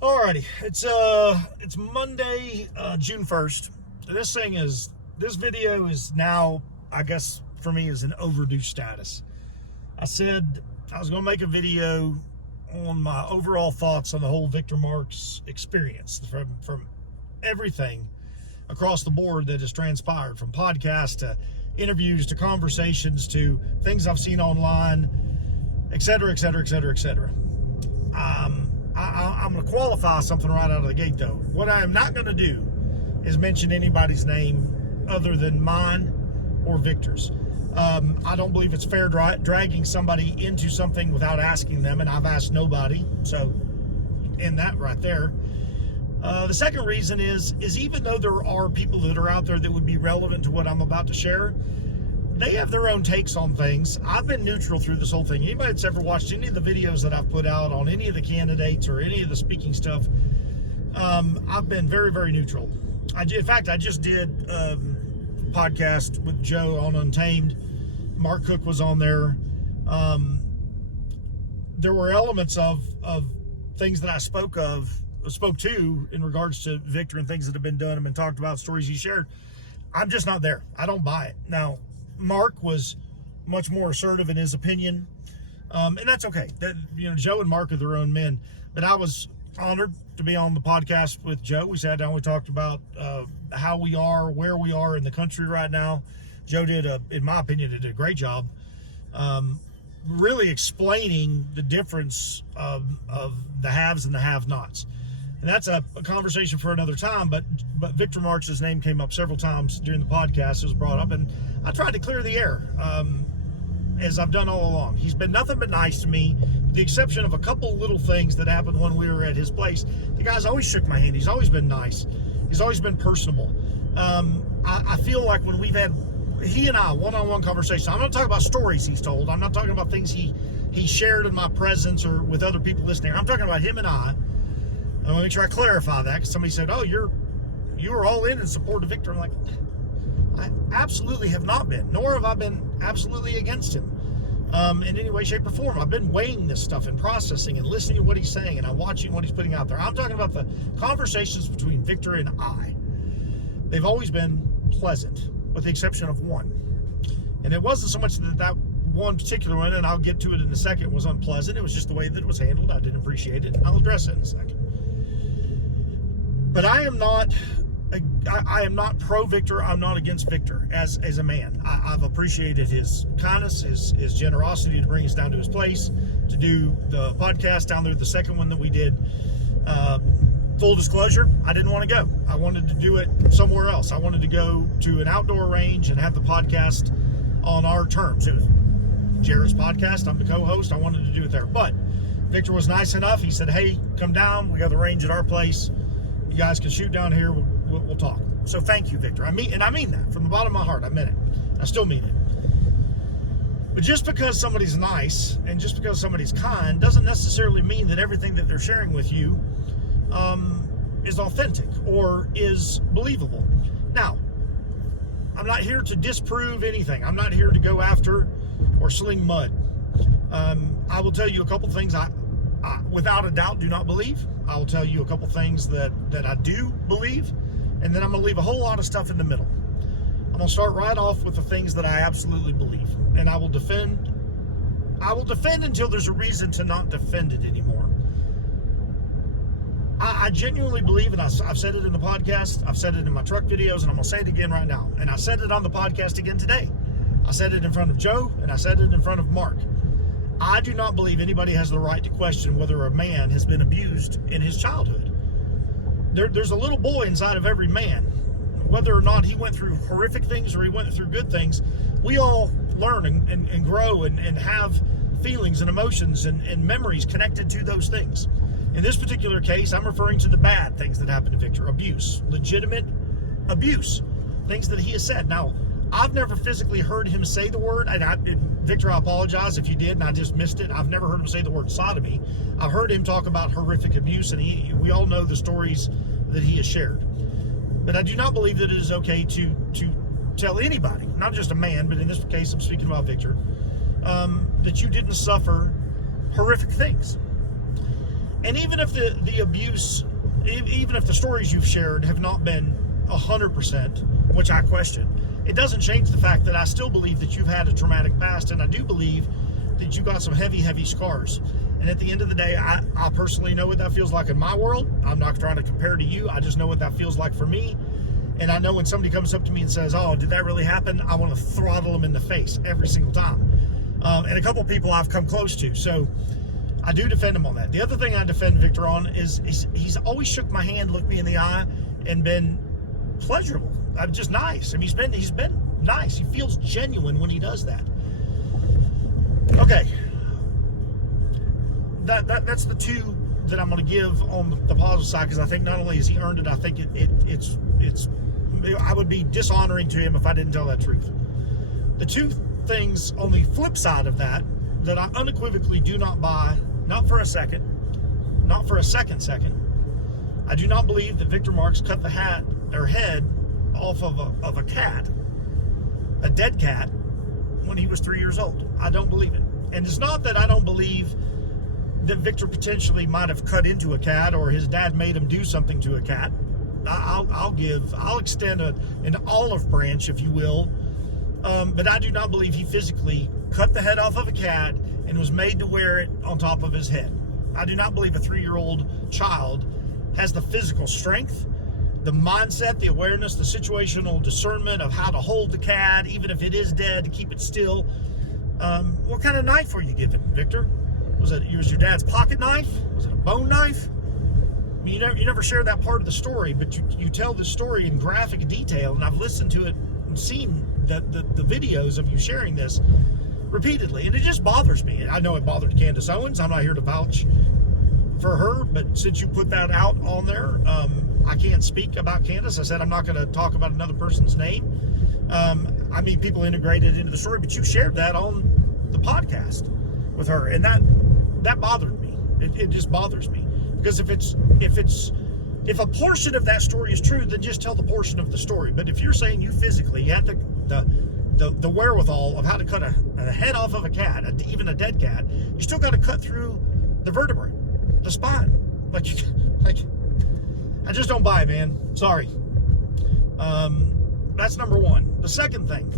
Alrighty, it's Monday, June 1st. This video is now, I guess for me, is an overdue status. I said I was going to make a video on my overall thoughts on the whole Victor Marks experience from everything across the board that has transpired, from podcasts to interviews to conversations to things I've seen online, etc., etc., etc., etc. I'm going to qualify something right out of the gate, though. What I am not going to do is mention anybody's name other than mine or Victor's. I don't believe it's fair dragging somebody into something without asking them, and I've asked nobody. So, in that right there. The second reason is even though there are people that are out there that would be relevant to what I'm about to share, they have their own takes on things. I've been neutral through this whole thing. Anybody that's ever watched any of the videos that I've put out on any of the candidates or any of the speaking stuff, I've been very, very neutral. In fact, I just did a podcast with Joe on Untamed. Mark Cook was on there. There were elements of things that I spoke to in regards to Victor and things that have been done and been talked about, stories he shared. I'm just not there. I don't buy it. Now, Mark was much more assertive in his opinion, and that's okay. Joe and Mark are their own men, but I was honored to be on the podcast with Joe. We sat down, we talked about how we are, where we are in the country right now. Joe in my opinion, did a great job really explaining the difference of the haves and the have-nots. And that's a conversation for another time, but Victor Marks' name came up several times during the podcast. It was brought up, and I tried to clear the air, as I've done all along. He's been nothing but nice to me, with the exception of a couple little things that happened when we were at his place. The guy's always shook my hand. He's always been nice. He's always been personable. I feel like when we've had, he and I, one-on-one conversation, I'm not talking about stories he's told. I'm not talking about things he shared in my presence or with other people listening. I'm talking about him and I want to make sure I clarify that, because somebody said, "Oh, you were all in support of Victor." I'm like, I absolutely have not been, nor have I been absolutely against him in any way, shape, or form. I've been weighing this stuff and processing and listening to what he's saying, and I'm watching what he's putting out there. I'm talking about the conversations between Victor and I. They've always been pleasant, with the exception of one. And it wasn't so much that one particular one, and I'll get to it in a second, was unpleasant. It was just the way that it was handled. I didn't appreciate it. I'll address it in a second. But I am not pro-Victor. I'm not against Victor as a man. I've appreciated his kindness, his generosity to bring us down to his place, to do the podcast down there, the second one that we did. Full disclosure, I didn't want to go. I wanted to do it somewhere else. I wanted to go to an outdoor range and have the podcast on our terms. It was Jared's podcast. I'm the co-host. I wanted to do it there. But Victor was nice enough. He said, "Hey, come down. We got the range at our place. You guys can shoot down here. We'll talk." So thank you, Victor. I mean that from the bottom of my heart. I meant it. I still mean it. But just because somebody's nice and just because somebody's kind doesn't necessarily mean that everything that they're sharing with you is authentic or is believable. Now, I'm not here to disprove anything. I'm not here to go after or sling mud. I will tell you a couple things I without a doubt do not believe. I will tell you a couple things that I do believe, and then I'm going to leave a whole lot of stuff in the middle. I'm going to start right off with the things that I absolutely believe, and I will defend until there's a reason to not defend it anymore. I genuinely believe, and I've said it in the podcast, I've said it in my truck videos, and I'm going to say it again right now. And I said it on the podcast again today. I said it in front of Joe, and I said it in front of Mark. I do not believe anybody has the right to question whether a man has been abused in his childhood. There's a little boy inside of every man. Whether or not he went through horrific things or he went through good things, we all learn and grow and have feelings and emotions and memories connected to those things. In this particular case, I'm referring to the bad things that happened to Victor. Abuse, legitimate abuse, things that he has said. Now, I've never physically heard him say the word, and Victor, I apologize if you did and I just missed it. I've never heard him say the word sodomy. I've heard him talk about horrific abuse, and we all know the stories that he has shared. But I do not believe that it is okay to tell anybody, not just a man, but in this case I'm speaking about Victor, that you didn't suffer horrific things. And even if the abuse, even if the stories you've shared have not been 100%, which I question, it doesn't change the fact that I still believe that you've had a traumatic past, and I do believe that you got some heavy scars. And at the end of the day, I personally know what that feels like in my world. I'm not trying to compare to you. I just know what that feels like for me. And I know when somebody comes up to me and says, oh, did that really happen? I want to throttle them in the face every single time. And a couple of people I've come close to. So I do defend him on that. The other thing I defend Victor on is he's always shook my hand, looked me in the eye, and been pleasurable. I'm just nice. I mean, he's been nice. He feels genuine when he does that. Okay. That's the two that I'm going to give on the positive side, because I think not only has he earned it, I think it's I would be dishonoring to him if I didn't tell that truth. The two things on the flip side of that I unequivocally do not buy, not for a second, not for a second, I do not believe that Victor Marks cut the head off of a cat, a dead cat, when he was 3 years old. I don't believe it. And it's not that I don't believe that Victor potentially might have cut into a cat, or his dad made him do something to a cat. I'll extend an olive branch, if you will, but I do not believe he physically cut the head off of a cat and was made to wear it on top of his head. I do not believe a 3-year-old child has the physical strength, the mindset, the awareness, the situational discernment of how to hold the cat, even if it is dead, to keep it still. What kind of knife were you given, Victor? Was it your dad's pocket knife? Was it a bone knife? I mean, you never share that part of the story, but you tell the story in graphic detail, and I've listened to it and seen the videos of you sharing this repeatedly, and it just bothers me. I know it bothered Candace Owens. I'm not here to vouch for her, but since you put that out on there, I can't speak about Candace. I said I'm not going to talk about another person's name. I mean, people integrated into the story, but you shared that on the podcast with her, and that bothered me. It just bothers me, because if a portion of that story is true, then just tell the portion of the story. But if you're saying you physically had the wherewithal of how to cut a head off of a cat, even a dead cat, you still got to cut through the vertebrae, the spine. Like I just don't buy it, man. Sorry. That's number one. The second thing,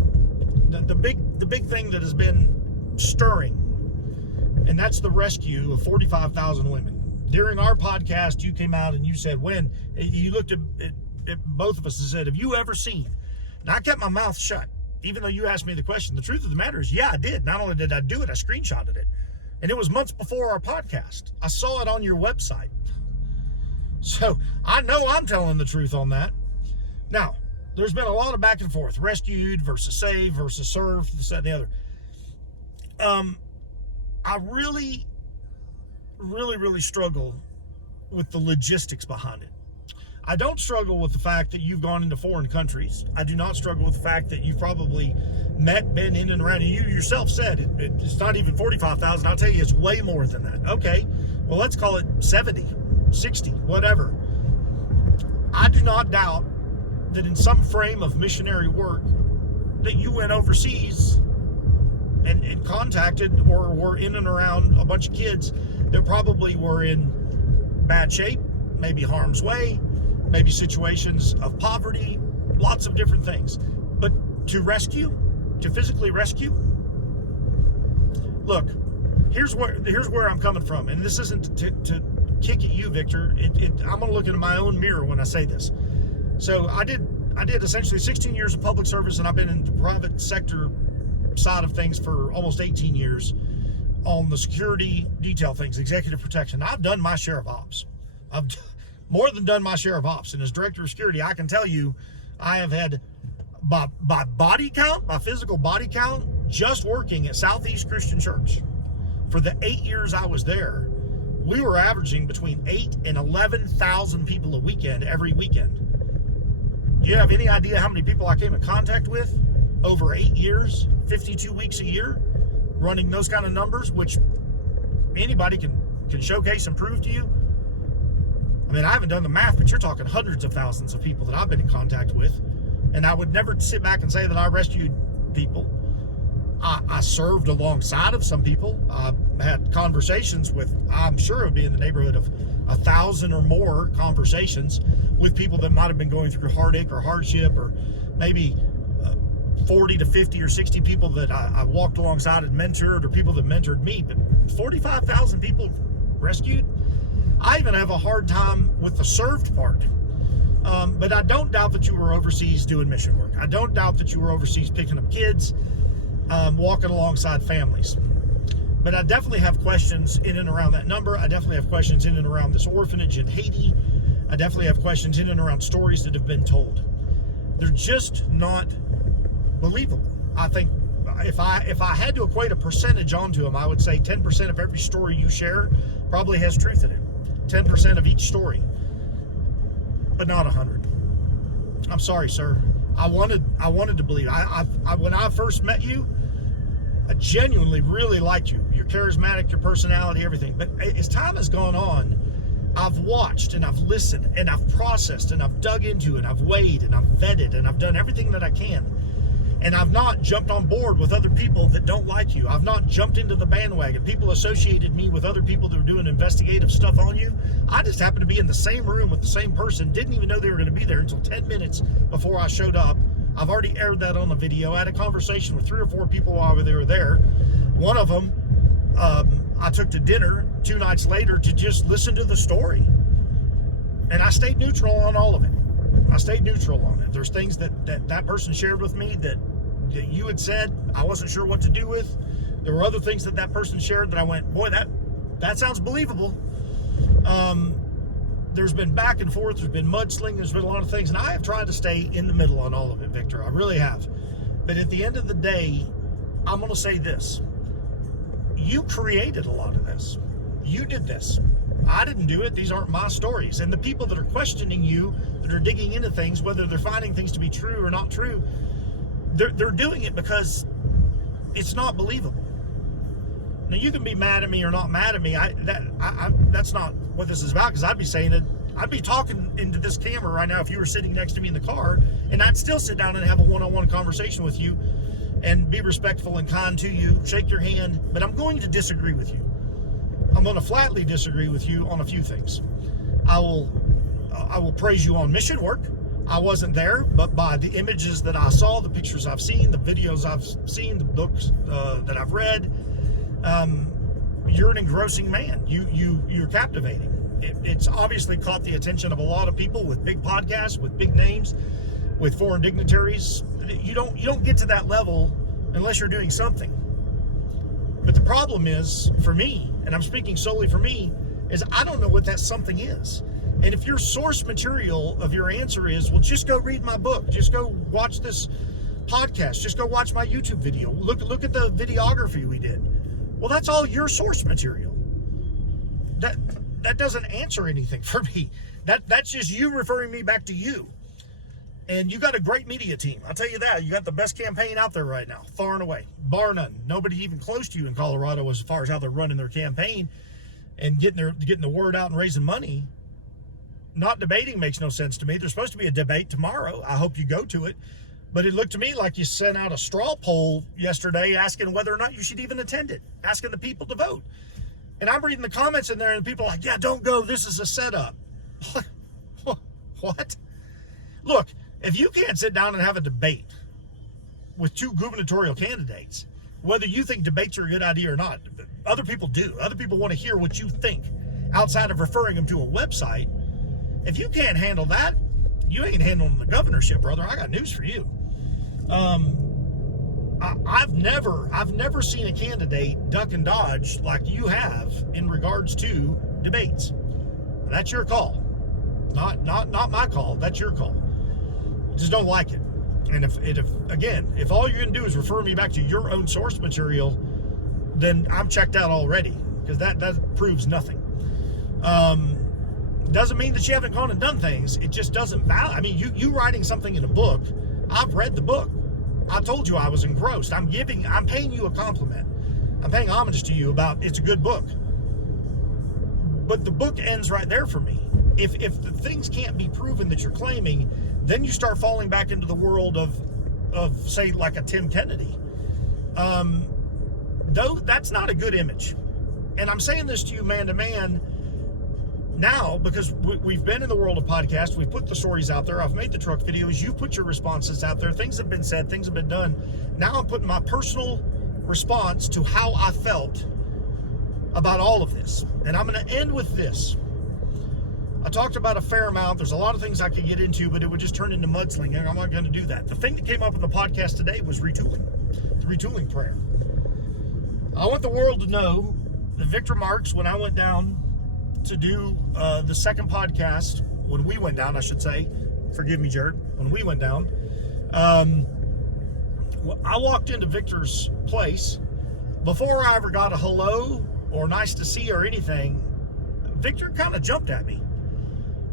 the big thing that has been stirring, and that's the rescue of 45,000 women. During our podcast, you came out and you said, when you looked at both of us and said, have you ever seen? And I kept my mouth shut, even though you asked me the question. The truth of the matter is, yeah, I did. Not only did I do it, I screenshotted it. And it was months before our podcast. I saw it on your website. So I know I'm telling the truth on that. Now, there's been a lot of back and forth. Rescued versus saved versus served, this, that, and the other. I really struggle with the logistics behind it. I don't struggle with the fact that you've gone into foreign countries. I do not struggle with the fact that you've probably been in and around, and you yourself said it's not even 45,000. I'll tell you, it's way more than that. Okay, well, let's call it 70, 60, whatever. I do not doubt that in some frame of missionary work that you went overseas and contacted or were in and around a bunch of kids that probably were in bad shape, maybe harm's way, maybe situations of poverty, lots of different things. But to physically rescue, look, here's where I'm coming from, and this isn't to kick at you, Victor. I'm gonna look into my own mirror when I say this. So I did essentially 16 years of public service, and I've been in the private sector side of things for almost 18 years on the security detail things, executive protection. I've done my share of ops. I've more than done my share of ops. And as director of security, I can tell you, I have had, by body count, by physical body count, just working at Southeast Christian Church, for the 8 years I was there, we were averaging between 8,000 and 11,000 people a weekend, every weekend. Do you have any idea how many people I came in contact with over 8 years, 52 weeks a year, running those kind of numbers, which anybody can showcase and prove to you? I mean, I haven't done the math, but you're talking hundreds of thousands of people that I've been in contact with, and I would never sit back and say that I rescued people. I served alongside of some people. I had conversations with, I'm sure it would be in the neighborhood of 1,000 or more conversations with people that might have been going through heartache or hardship, or maybe 40 to 50 or 60 people that I walked alongside and mentored, or people that mentored me. But 45,000 people rescued. I even have a hard time with the served part. But I don't doubt that you were overseas doing mission work. I don't doubt that you were overseas picking up kids, walking alongside families. But I definitely have questions in and around that number. I definitely have questions in and around this orphanage in Haiti. I definitely have questions in and around stories that have been told. They're just not believable. I think if I had to equate a percentage onto them, I would say 10% of every story you share probably has truth in it. 10% of each story, but not 100. I'm sorry, sir. I wanted to believe. When I first met you, I genuinely really liked you. You're charismatic, your personality, everything. But as time has gone on, I've watched and I've listened and I've processed and I've dug into and I've weighed and I've vetted and I've done everything that I can. And I've not jumped on board with other people that don't like you. I've not jumped into the bandwagon. People associated me with other people that were doing investigative stuff on you. I just happened to be in the same room with the same person, didn't even know they were going to be there until 10 minutes before I showed up. I've already aired that on the video. I had a conversation with 3 or 4 people while they were there. One of them, I took to dinner 2 nights later to just listen to the story. And I stayed neutral on all of it. I stayed neutral on it. There's things that person shared with me that you had said I wasn't sure what to do with. There were other things that person shared that I went, boy, that sounds believable. There's been back and forth. There's been mudslinging. There's been a lot of things. And I have tried to stay in the middle on all of it, Victor. I really have. But at the end of the day, I'm going to say this. You created a lot of this. You did this. I didn't do it. These aren't my stories. And the people that are questioning you, that are digging into things, whether they're finding things to be true or not true, they're doing it because it's not believable. Now, you can be mad at me or not mad at me. That's not what this is about, because I'd be saying it. I'd be talking into this camera right now if you were sitting next to me in the car, and I'd still sit down and have a one-on-one conversation with you and be respectful and kind to you, shake your hand, but I'm going to disagree with you. I'm going to flatly disagree with you on a few things. I will praise you on mission work. I wasn't there, but by the images that I saw, the pictures I've seen, the videos I've seen, the books that I've read, you're an engrossing man. You're captivating. It's obviously caught the attention of a lot of people with big podcasts, with big names, with foreign dignitaries. You don't get to that level unless you're doing something. But the problem is, for me, and I'm speaking solely for me, is I don't know what that something is. And if your source material of your answer is, well, just go read my book, just go watch this podcast, just go watch my YouTube video, look at the videography we did. Well, that's all your source material. That doesn't answer anything for me. That's just you referring me back to you. And you got a great media team. I'll tell you that. You got the best campaign out there right now, far and away, bar none. Nobody even close to you in Colorado as far as how they're running their campaign and getting the word out and raising money. Not debating makes no sense to me. There's supposed to be a debate tomorrow. I hope you go to it. But it looked to me like you sent out a straw poll yesterday asking whether or not you should even attend it, asking the people to vote. And I'm reading the comments in there and people are like, yeah, don't go. This is a setup. What? Look, if you can't sit down and have a debate with 2 gubernatorial candidates, whether you think debates are a good idea or not, other people do. Other people want to hear what you think outside of referring them to a website. If you can't handle that, you ain't handling the governorship, brother. I got news for you. I've never seen a candidate duck and dodge like you have in regards to debates. That's your call. Not my call. That's your call. Just don't like it. And if all you're gonna do is refer me back to your own source material, then I'm checked out already, because that proves nothing. Doesn't mean that you haven't gone and done things. It just doesn't value. I mean, you writing something in a book, I've read the book. I told you I was engrossed. I'm paying you a compliment. I'm paying homage to you about it's a good book. But the book ends right there for me. If the things can't be proven that you're claiming, then you start falling back into the world of say, like a Tim Kennedy. Though that's not a good image. And I'm saying this to you man to man now because we've been in the world of podcasts. We've put the stories out there. I've made the truck videos. You've put your responses out there. Things have been said. Things have been done. Now I'm putting my personal response to how I felt about all of this. And I'm going to end with this. I talked about a fair amount. There's a lot of things I could get into, but it would just turn into mudslinging, and I'm not going to do that. The thing that came up in the podcast today was retooling. The retooling prayer. I want the world to know that Victor Marks, when I went down to do the second podcast, when we went down, I should say, forgive me, Jared, when we went down, I walked into Victor's place. Before I ever got a hello or nice to see or anything, Victor kind of jumped at me.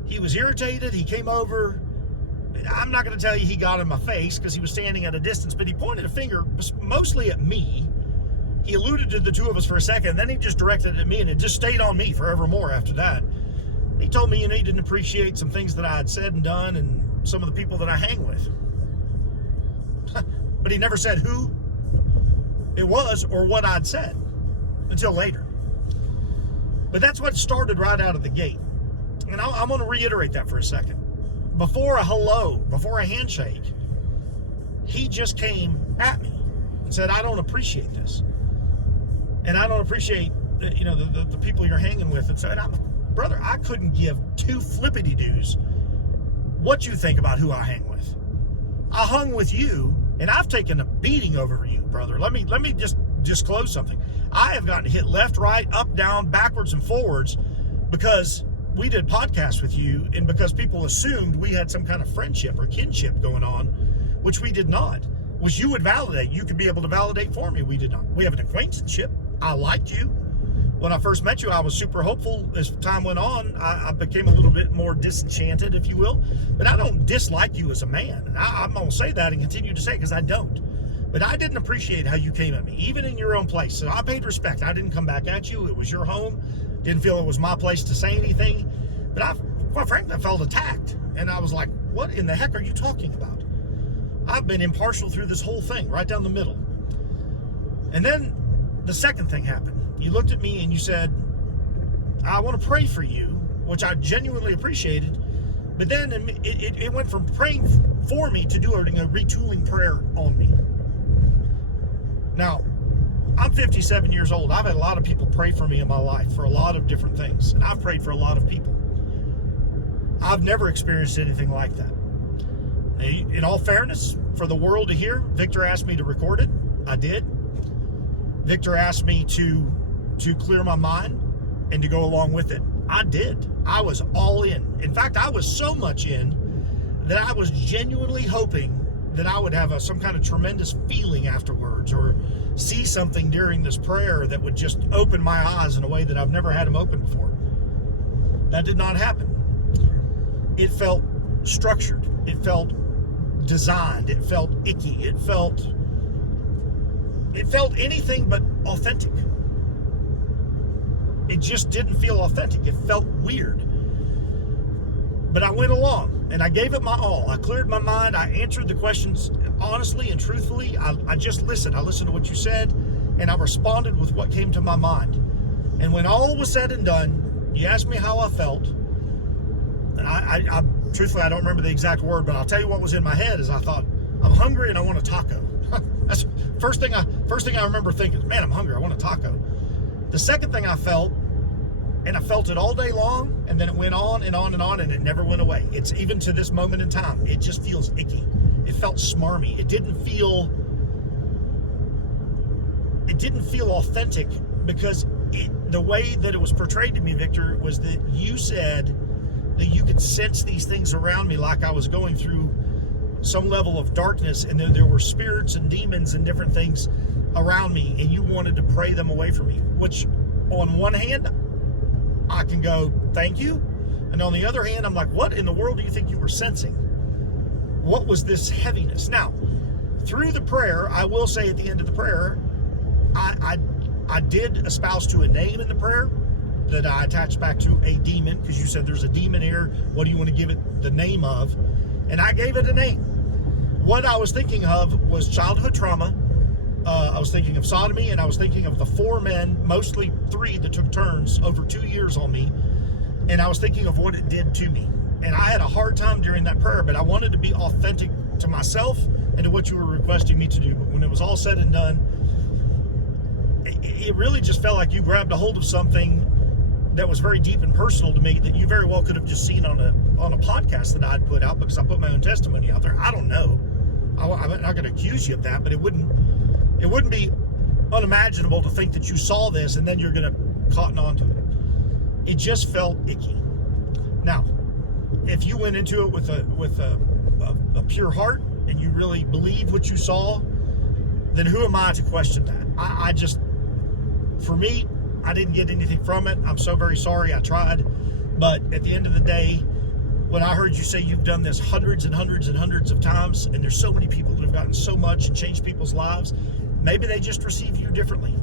He was irritated. He came over. I'm not going to tell you he got in my face because he was standing at a distance, but he pointed a finger mostly at me. He alluded to the two of us for a second, then he just directed it at me, and it just stayed on me forevermore after that. He told me, he didn't appreciate some things that I had said and done and some of the people that I hang with. But he never said who it was or what I'd said until later. But that's what started right out of the gate. And I'm going to reiterate that for a second. Before a hello, before a handshake, he just came at me and said, I don't appreciate this. And I don't appreciate the people you're hanging with. And said, brother, I couldn't give two flippity-doos what you think about who I hang with. I hung with you, and I've taken a beating over you, brother. Let me just disclose something. I have gotten hit left, right, up, down, backwards, and forwards because we did podcasts with you and because people assumed we had some kind of friendship or kinship going on, which we did not. Which you would validate. You could be able to validate for me. We did not. We have an acquaintanceship. I liked you. When I first met you, I was super hopeful. As time went on, I became a little bit more disenchanted, if you will. But I don't dislike you as a man. I'm going to say that and continue to say it because I don't. But I didn't appreciate how you came at me, even in your own place. So I paid respect. I didn't come back at you. It was your home. Didn't feel it was my place to say anything. But quite frankly, I felt attacked. And I was like, what in the heck are you talking about? I've been impartial through this whole thing, right down the middle. And then the second thing happened. You looked at me and you said, I want to pray for you, which I genuinely appreciated. But then it went from praying for me to doing a retooling prayer on me. Now, I'm 57 years old. I've had a lot of people pray for me in my life for a lot of different things. And I've prayed for a lot of people. I've never experienced anything like that. In all fairness, for the world to hear, Victor asked me to record it. I did. Victor asked me to clear my mind and to go along with it. I did. I was all in. In fact, I was so much in that I was genuinely hoping that I would have some kind of tremendous feeling afterwards or see something during this prayer that would just open my eyes in a way that I've never had them open before. That did not happen. It felt structured. It felt designed. It felt icky. It felt anything but authentic. It just didn't feel authentic. It felt weird. But I went along and I gave it my all. I cleared my mind. I answered the questions honestly and truthfully. I just listened. I listened to what you said and I responded with what came to my mind. And when all was said and done, you asked me how I felt. And I truthfully, I don't remember the exact word, but I'll tell you what was in my head is I thought, I'm hungry and I want a taco. That's first thing I remember thinking, man, I'm hungry. I want a taco. The second thing I felt, and I felt it all day long, and then it went on and on and on, and it never went away. It's even to this moment in time, it just feels icky. It felt smarmy. It didn't feel authentic because the way that it was portrayed to me, Victor, was that you said that you could sense these things around me like I was going through some level of darkness, and there were spirits and demons and different things around me, and you wanted to pray them away from me, which on one hand, I can go, thank you. And on the other hand, I'm like, what in the world do you think you were sensing? What was this heaviness? Now, through the prayer, I will say at the end of the prayer, I did espouse to a name in the prayer that I attached back to a demon, because you said there's a demon here. What do you want to give it the name of? And I gave it a name. What I was thinking of was childhood trauma, I was thinking of sodomy, and I was thinking of the 4 men, mostly 3 that took turns over 2 years on me, and I was thinking of what it did to me. And I had a hard time during that prayer, but I wanted to be authentic to myself and to what you were requesting me to do. But when it was all said and done, it really just felt like you grabbed a hold of something that was very deep and personal to me that you very well could have just seen on a podcast that I'd put out, because I put my own testimony out there. I don't know. I'm not going to accuse you of that, but it wouldn't be unimaginable to think that you saw this and then you're going to cotton on to it. It just felt icky. Now, if you went into it with a pure heart and you really believe what you saw, then who am I to question that? For me, I didn't get anything from it. I'm so very sorry. I tried. But at the end of the day, when I heard you say you've done this hundreds and hundreds and hundreds of times, and there's so many people that have gotten so much and changed people's lives, maybe they just receive you differently.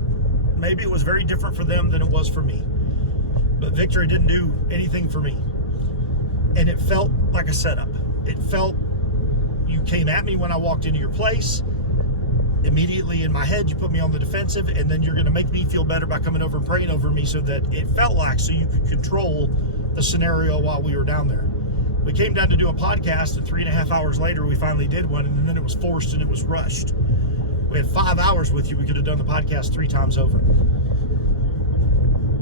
Maybe it was very different for them than it was for me. But Victor, it didn't do anything for me. And it felt like a setup. It felt you came at me when I walked into your place. Immediately in my head, you put me on the defensive, and then you're going to make me feel better by coming over and praying over me, so that it felt like so you could control the scenario while we were down there. We came down to do a podcast, and 3.5 hours later, we finally did one, and then it was forced and it was rushed. We had 5 hours with you. We could have done the podcast 3 times over.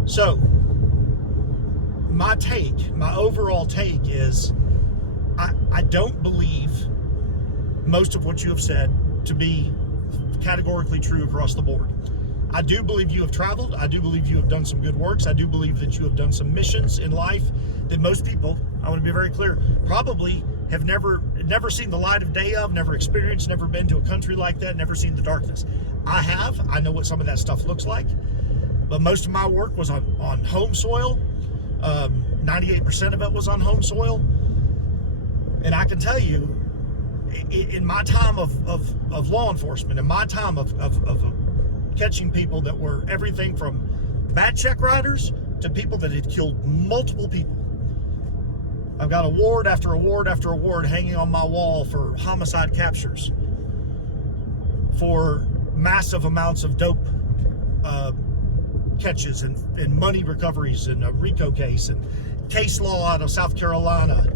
So, my overall take is, I don't believe most of what you have said to be categorically true across the board. I do believe you have traveled. I do believe you have done some good works. I do believe that you have done some missions in life that most people, I want to be very clear, probably have never seen the light of day of, never experienced, never been to a country like that, never seen the darkness. I have. I know what some of that stuff looks like. But most of my work was on home soil. 98% of it was on home soil. And I can tell you, in my time of law enforcement, in my time of catching people that were everything from bad check riders to people that had killed multiple people, I've got award after award after award hanging on my wall for homicide captures, for massive amounts of dope catches and money recoveries, and a RICO case, and case law out of South Carolina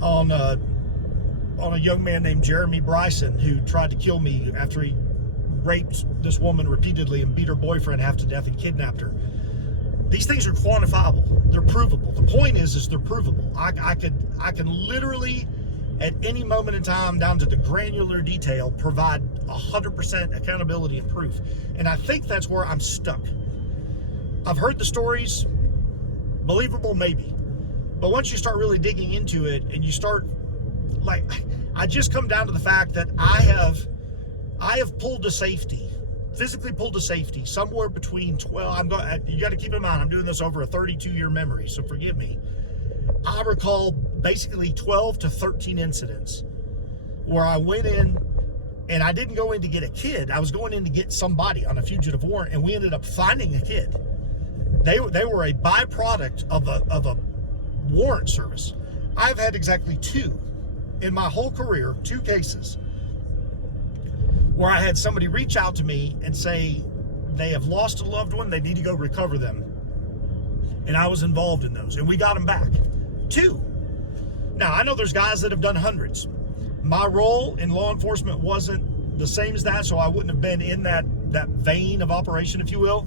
on a young man named Jeremy Bryson, who tried to kill me after he raped this woman repeatedly and beat her boyfriend half to death and kidnapped her. These things are quantifiable. They're provable. The point is they're provable. I can literally, at any moment in time, down to the granular detail, provide 100% accountability and proof. And I think that's where I'm stuck. I've heard the stories, believable maybe, but once you start really digging into it and you start, like, I just come down to the fact that I have pulled to safety, physically pulled to safety, somewhere between 12, you got to keep in mind, I'm doing this over a 32-year memory, so forgive me. I recall basically 12 to 13 incidents where I went in, and I didn't go in to get a kid. I was going in to get somebody on a fugitive warrant, and we ended up finding a kid. They were a byproduct of a warrant service. I've had exactly 2 in my whole career, 2 cases where I had somebody reach out to me and say they have lost a loved one, they need to go recover them. And I was involved in those, and we got them back. 2. Now, I know there's guys that have done hundreds. My role in law enforcement wasn't the same as that, so I wouldn't have been in that vein of operation, if you will.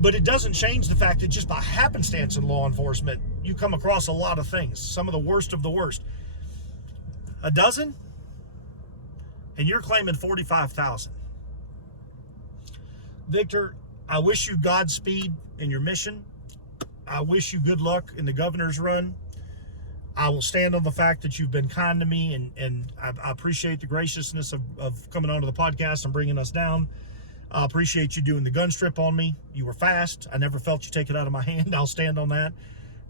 But it doesn't change the fact that just by happenstance in law enforcement, you come across a lot of things, some of the worst of the worst. A dozen, and you're claiming 45,000. Victor, I wish you Godspeed in your mission. I wish you good luck in the governor's run. I will stand on the fact that you've been kind to me, and I appreciate the graciousness of coming onto the podcast and bringing us down. I appreciate you doing the gun strip on me. You were fast. I never felt you take it out of my hand. I'll stand on that.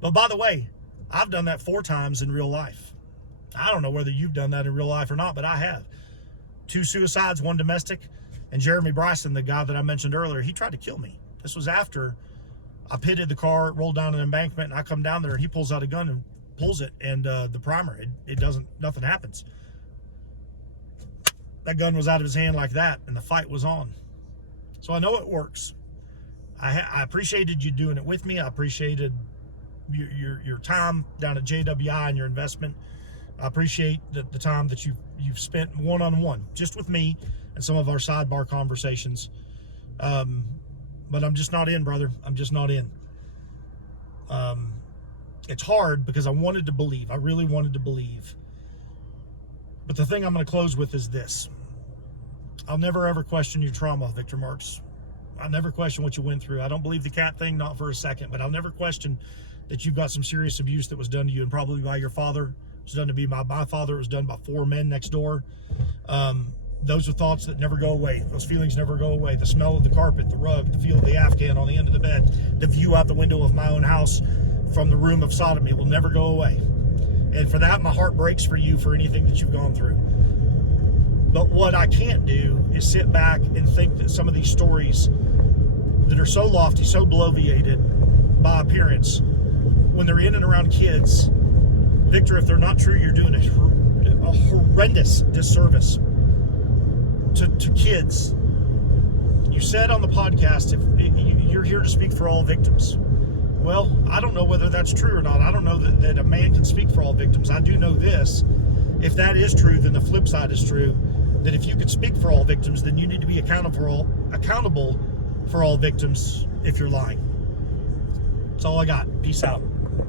But by the way, I've done that 4 times in real life. I don't know whether you've done that in real life or not, but I have. 2 suicides, 1 domestic. And Jeremy Bryson, the guy that I mentioned earlier, he tried to kill me. This was after I pitted the car, rolled down an embankment, and I come down there, and he pulls out a gun and pulls it, and the primer, it doesn't, nothing happens. that gun was out of his hand like that, and the fight was on. So I know it works. I appreciated you doing it with me. I appreciated your time down at JWI and your investment. I appreciate the time that you've spent one-on-one, just with me and some of our sidebar conversations. But I'm just not in, brother. I'm just not in. It's hard because I wanted to believe. I really wanted to believe. But the thing I'm going to close with is this. I'll never ever question your trauma, Victor Marks. I'll never question what you went through. I don't believe the cat thing, not for a second, but I'll never question that you've got some serious abuse that was done to you, and probably by your father. It was done to me by my father. It was done by 4 men next door. Those are thoughts that never go away. Those feelings never go away. The smell of the carpet, the rug, the feel of the Afghan on the end of the bed, the view out the window of my own house from the room of sodomy will never go away. And for that, my heart breaks for you for anything that you've gone through. But what I can't do is sit back and think that some of these stories that are so lofty, so bloviated by appearance, when they're in and around kids, Victor, if they're not true, you're doing a horrendous disservice to kids. You said on the podcast, if you're here to speak for all victims. Well, I don't know whether that's true or not. I don't know that a man can speak for all victims. I do know this. If that is true, then the flip side is true, that if you can speak for all victims, then you need to be accountable for all victims if you're lying. That's all I got. Peace out.